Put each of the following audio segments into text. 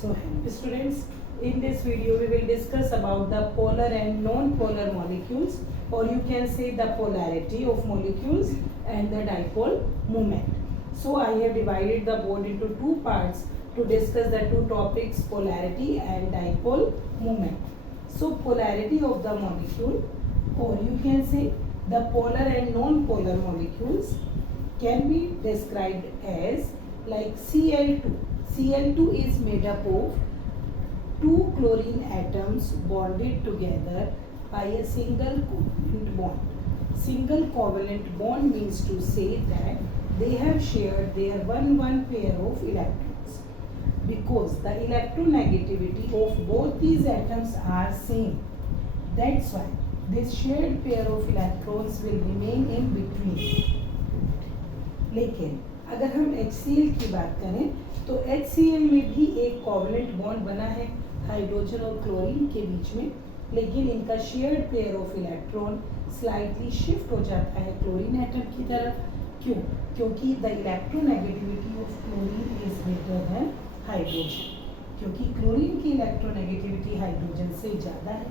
So hello students, in this video we will discuss about the polar and non-polar molecules, or you can say the polarity of molecules and the dipole moment. So I have divided the board into two parts to discuss the two topics, polarity and dipole moment. So polarity of the molecule, or you can say the polar and non-polar molecules, can be described as like Cl2. Cl2 is made up of two chlorine atoms bonded together by a single covalent bond. Single covalent bond means to say that they have shared their one pair of electrons. Because the electronegativity of both these atoms are same, that's why this shared pair of electrons will remain in between. लेकिन अगर हम HCl की बात करें तो HCl में भी एक कोवलेंट बॉन्ड बना है हाइड्रोजन और क्लोरीन के बीच में, लेकिन इनका shared pair of electron slightly shift हो जाता है क्लोरीन एटम की तरफ. क्यों? क्योंकि the electronegativity of chlorine is greater than hydrogen. क्योंकि क्लोरीन की इलेक्ट्रोनेगेटिविटी हाइड्रोजन से ज़्यादा है,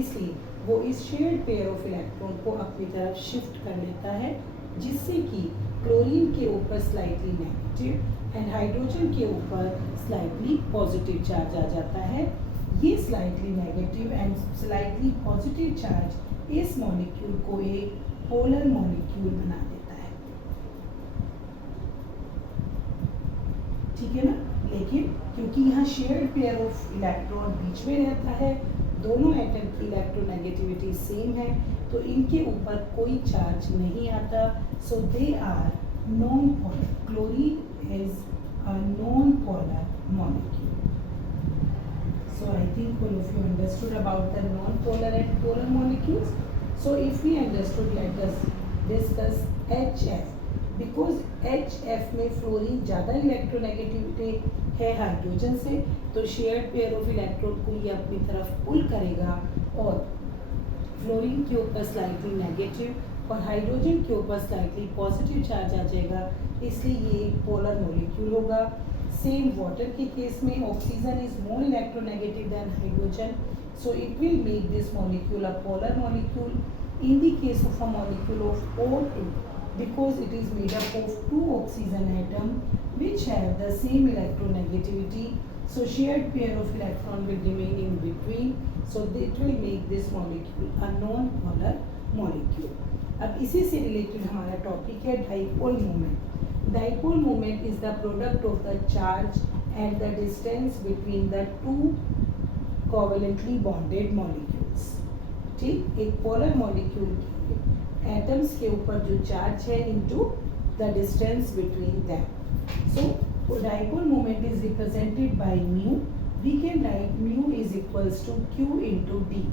इसलिए वो इस शेयर्ड पेयर ऑफ इलेक्ट्रॉन को अपनी तरफ शिफ्ट कर लेता है, जिससे कि क्लोरीन के ऊपर स्लाइटली नेगेटिव एंड हाइड्रोजन के ऊपर स्लाइटली पॉजिटिव चार्ज आ जाता है. ये slightly negative and slightly positive charge इस मॉलिक्यूल को एक पोलर मॉलिक्यूल बना देता है. ठीक है ना? लेकिन क्योंकि यहाँ शेयर्ड पेयर ऑफ इलेक्ट्रॉन बीच में रहता है, दोनों एटम की इलेक्ट्रोनेगेटिविटी सेम है, तो इनके ऊपर कोई चार्ज नहीं आता. So they are non polar. Chlorine is a non polar molecule. So I think all of you understood about the non-polar and polar molecules. So if we understood, let us discuss HF. Because HF में fluorine ज़्यादा electronegativity है hydrogen से, तो shared pair of electron को ये अपनी तरफ पुल करेगा और फ्लोरीन के ऊपर स्लाइटली नेगेटिव और हाइड्रोजन के ऊपर स्लाइटली पॉजिटिव चार्ज आ जाएगा, इसलिए ये एक पोलर मॉलिक्यूल होगा. सेम वाटर के केस में oxygen is more electronegative than hydrogen, so it will make this molecule a polar molecule. In the case of a molecule of O2, because it is made up of two oxygen atom which have the same electronegativity, so shared pair of electron will remain in between, so it will make this molecule a non-polar molecule. अब इसी से related हमारा topic है dipole moment. Dipole moment is the product of the charge and the distance between the two covalently bonded molecules. ठीक, एक polar molecule के atoms के ऊपर जो चार्ज है into the distance between them. So dipole moment is represented by mu. We can write mu is equals to q into d.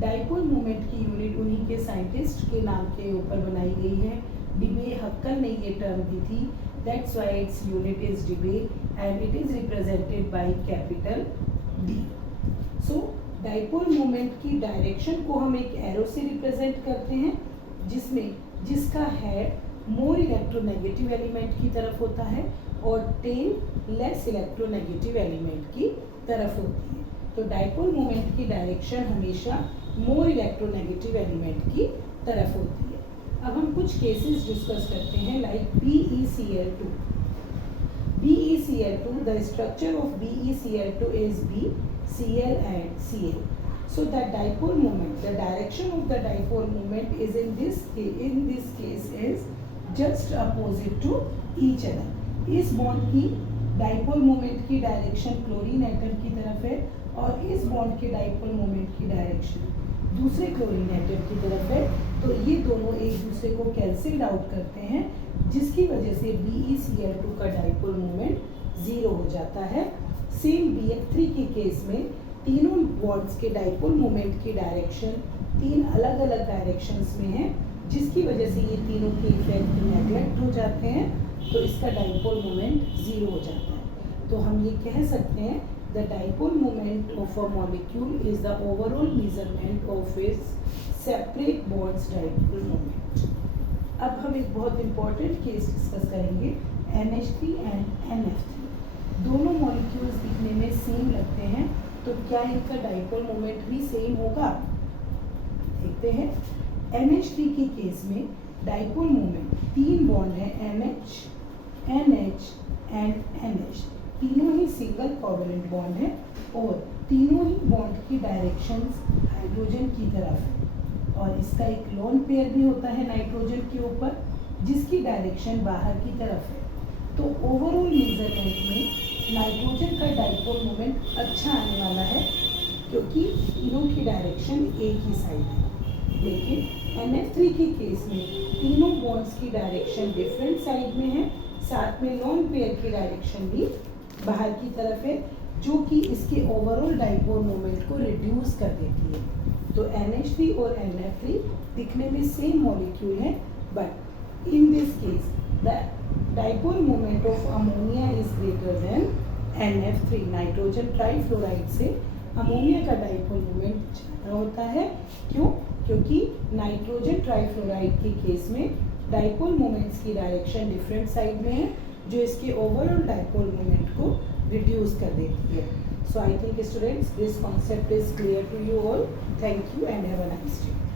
Dipole moment की unit उन्हीं के साइंटिस्ट के नाम के ऊपर बनाई गई है. डिबे हक्कल ने ये टर्म दी थी, that's why its unit is debye and it is represented by capital D. So dipole moment की डायरेक्शन को हम एक एरो से रिप्रेजेंट करते हैं, जिसमें जिसका हेड मोर इलेक्ट्रोनेगेटिव एलिमेंट की तरफ होता है और टेल लेस इलेक्ट्रोनेगेटिव एलिमेंट की तरफ होती है. तो डाइपोल मोमेंट की डायरेक्शन हमेशा मोर इलेक्ट्रोनेगेटिव एलिमेंट की तरफ होती है. अब हम कुछ केसेस डिस्कस करते हैं, like BeCl2. BeCl2, the structure of BeCl2 is BCl and Cl. So the dipole moment, the direction of the dipole moment is in this case is just opposite to each other. इस bond की dipole moment की direction chlorine atom की तरफ है और इस bond के dipole moment की डायरेक्शन दूसरे क्लोरीन एटम की तरफ है. तो ये दोनों एक दूसरे को कैंसिल्ड आउट करते हैं, जिसकी वजह से BeCl2 का डाइपोल मोमेंट 0 हो जाता है. सेम BF3 के केस में तीनों बॉन्ड्स के डाइपोल मोमेंट की डायरेक्शन तीन अलग अलग डायरेक्शंस में है, जिसकी वजह से ये तीनों के इफेक्ट नेगलेक्ट हो जाते हैं, तो इसका डाइपोल मोमेंट 0 हो जाता है. तो हम ये कह सकते हैं the dipole moment of a molecule is the overall measurement of its separate bonds dipole moment. अब हम एक बहुत इंपॉर्टेंट केस डिस्कस करेंगे, NH3 एंड NF3. दोनों मॉलिक्यूल्स दिखने में सेम लगते हैं, तो क्या इनका डाइपोल मोमेंट भी सेम होगा? देखते हैं। NH3 के केस में डाइपोल मोमेंट 3 बॉन्ड है NH, NH एंड NH, तीनों ही सिंगल कोवेलेंट बॉन्ड है और तीनों ही बॉन्ड की डायरेक्शंस हाइड्रोजन की तरफ है और इसका एक लोन पेयर भी होता है नाइट्रोजन के ऊपर जिसकी डायरेक्शन बाहर की तरफ है। तो ओवरऑल मेजरमेंट में नाइट्रोजन का डाइपोल मोमेंट अच्छा आने वाला है क्योंकि तीनों की डायरेक्शन एक ही साइड है। लेकिन NF3 के केस में तीनों बॉन्ड्स की डायरेक्शन डिफरेंट साइड में है, साथ में लोन पेयर की डायरेक्शन भी बाहर की तरफ है जो कि इसके ओवरऑल डाइपोल मोमेंट को रिड्यूस कर देती है। तो NH3 और NF3 दिखने में सेम मॉलिक्यूल है, but in this case the dipole moment of ammonia is greater than NF3। Nitrogen trifluoride से अमोनिया का डाइपोल मोमेंट ज़्यादा होता है। क्यों? क्योंकि नाइट्रोजन ट्राइफ्लोराइड के केस में डाइपोल मोमेंट्स की डायरेक्शन डिफरेंट साइड में है जो इसके ओवरऑल डाइपोल मोमेंट को रिड्यूस कर देती है। सो आई think students this concept is clear to you all. Thank you and have a nice day.